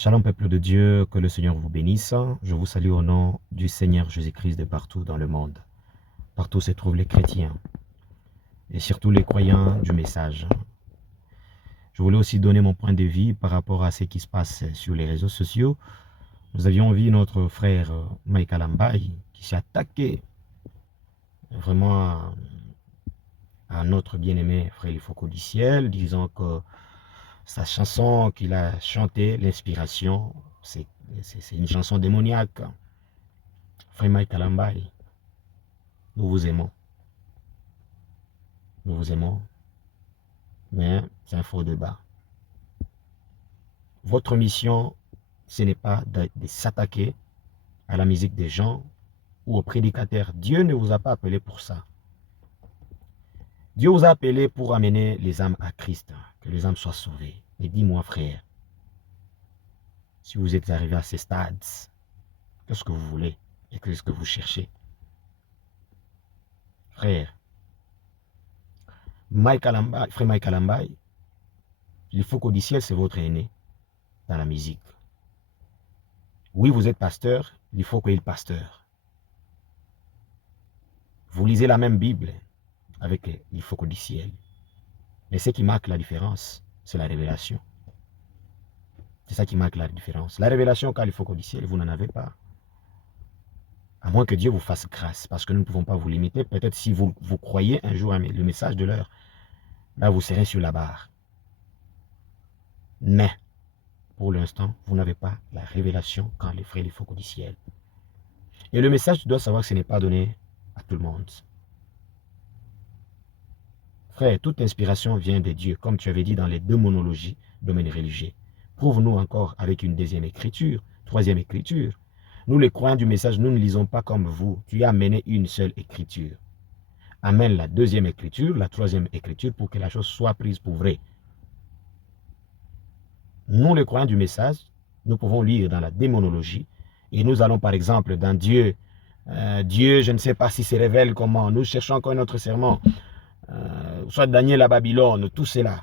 Shalom peuple de Dieu, que le Seigneur vous bénisse. Je vous salue au nom du Seigneur Jésus-Christ de partout dans le monde. Partout se trouvent les chrétiens et surtout les croyants du message. Je voulais aussi donner mon point de vue par rapport à ce qui se passe sur les réseaux sociaux. Nous avions vu notre frère Michael Ambaï qui s'est attaqué vraiment à notre bien-aimé frère Lifoko du ciel, disant que sa chanson qu'il a chantée, l'inspiration, c'est une chanson démoniaque. Frère Michael Ambaï, nous vous aimons. Nous vous aimons. Mais c'est un faux débat. Votre mission, ce n'est pas de s'attaquer à la musique des gens ou aux prédicateurs. Dieu ne vous a pas appelé pour ça. Dieu vous a appelé pour amener les âmes à Christ, que les âmes soient sauvées. Et dis-moi, frère, si vous êtes arrivé à ces stades, qu'est-ce que vous voulez et qu'est-ce que vous cherchez? Frère, frère Michael Ambaï, il faut qu'au ciel, c'est votre aîné dans la musique. Oui, vous êtes pasteur, il faut qu'il y ait pasteur. Vous lisez la même Bible avec il faut du ciel. Mais ce qui marque la différence, c'est la révélation. C'est ça qui marque la différence. La révélation, quand il faut du ciel, vous n'en avez pas. À moins que Dieu vous fasse grâce, parce que nous ne pouvons pas vous limiter. Peut-être si vous croyez un jour le message de l'heure, là vous serez sur la barre. Mais, pour l'instant, vous n'avez pas la révélation quand les frères il faut du ciel. Et le message, tu dois savoir que ce n'est pas donné à tout le monde. Frère, toute inspiration vient de Dieu, comme tu avais dit dans les deux monologies, domaine religieux. Prouve-nous encore avec une deuxième écriture, troisième écriture. Nous, les croyants du message, nous ne lisons pas comme vous. Tu as amené une seule écriture. Amène la deuxième écriture, la troisième écriture, pour que la chose soit prise pour vrai. Nous, les croyants du message, nous pouvons lire dans la démonologie, et nous allons par exemple dans Dieu. Dieu, je ne sais pas s'il se révèle comment. Nous cherchons encore un autre serment. Soit Daniel à Babylone, tout cela.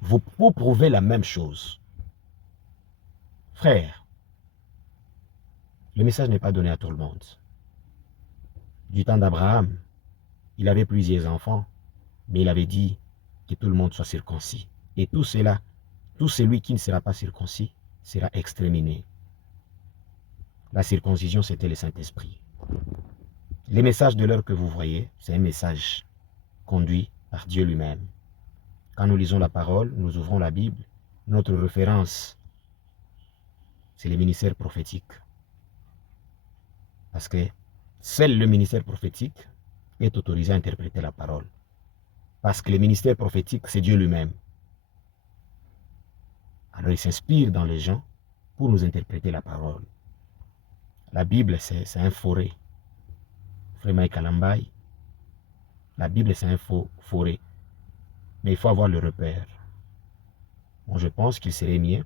Vous prouvez la même chose. Frère, le message n'est pas donné à tout le monde. Du temps d'Abraham, il avait plusieurs enfants, mais il avait dit que tout le monde soit circoncis. Et tout cela, tout celui qui ne sera pas circoncis sera exterminé. La circoncision, c'était le Saint-Esprit. Les messages de l'heure que vous voyez, c'est un message conduit par Dieu lui-même. Quand nous lisons la parole, nous ouvrons la Bible, notre référence, c'est le ministère prophétique. Parce que seul le ministère prophétique est autorisé à interpréter la parole. Parce que le ministère prophétique, c'est Dieu lui-même. Alors il s'inspire dans les gens pour nous interpréter la parole. La Bible, c'est un forêt. Frère Michael Ambaï, la Bible, c'est un forêt. Mais il faut avoir le repère. Bon, je pense qu'il serait mieux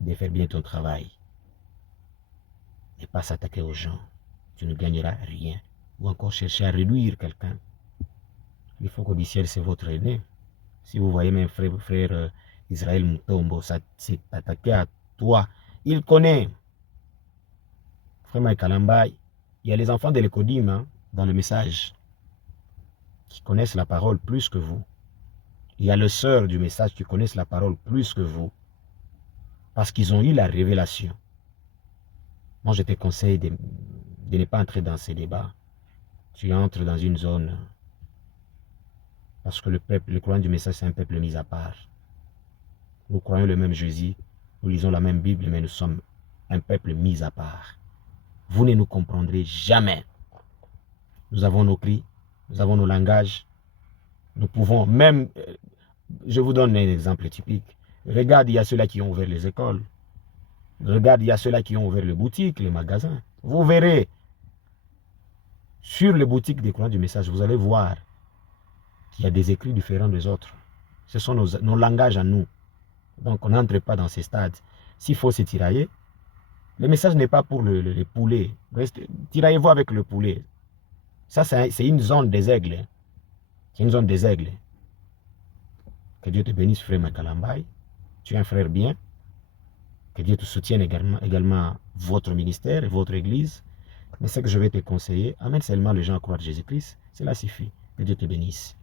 de faire bien ton travail. Et pas s'attaquer aux gens. Tu ne gagneras rien. Ou encore chercher à réduire quelqu'un. Il faut qu'au ciel, c'est votre aîné. Si vous voyez même frère Israël Mutombo s'est attaqué à toi, il connaît. Frère Michael Ambaï, il y a les enfants de l'Ecodim hein, dans le message qui connaissent la parole plus que vous. Il y a les sœurs du message qui connaissent la parole plus que vous. Parce qu'ils ont eu la révélation. Moi, je te conseille de ne pas entrer dans ces débats. Tu entres dans une zone. Parce que le peuple, le croyant du message, c'est un peuple mis à part. Nous croyons le même Jésus. Nous lisons la même Bible, mais nous sommes un peuple mis à part. Vous ne nous comprendrez jamais. Nous avons nos cris, nous avons nos langages. Nous pouvons même... Je vous donne un exemple typique. Regarde, il y a ceux-là qui ont ouvert les écoles. Regarde, il y a ceux-là qui ont ouvert les boutiques, les magasins. Vous verrez, sur les boutiques des croyants du message, vous allez voir qu'il y a des écrits différents des autres. Ce sont nos langages à nous. Donc, on n'entre pas dans ces stades. S'il faut se tirailler, le message n'est pas pour les poulets. Tiraillez-vous avec le poulet. Ça, c'est une zone des aigles. C'est une zone des aigles. Que Dieu te bénisse, frère Michael Ambaï. Tu es un frère bien. Que Dieu te soutienne également votre ministère et votre église. Mais ce que je vais te conseiller, amène seulement les gens à croire Jésus-Christ. Cela suffit. Que Dieu te bénisse.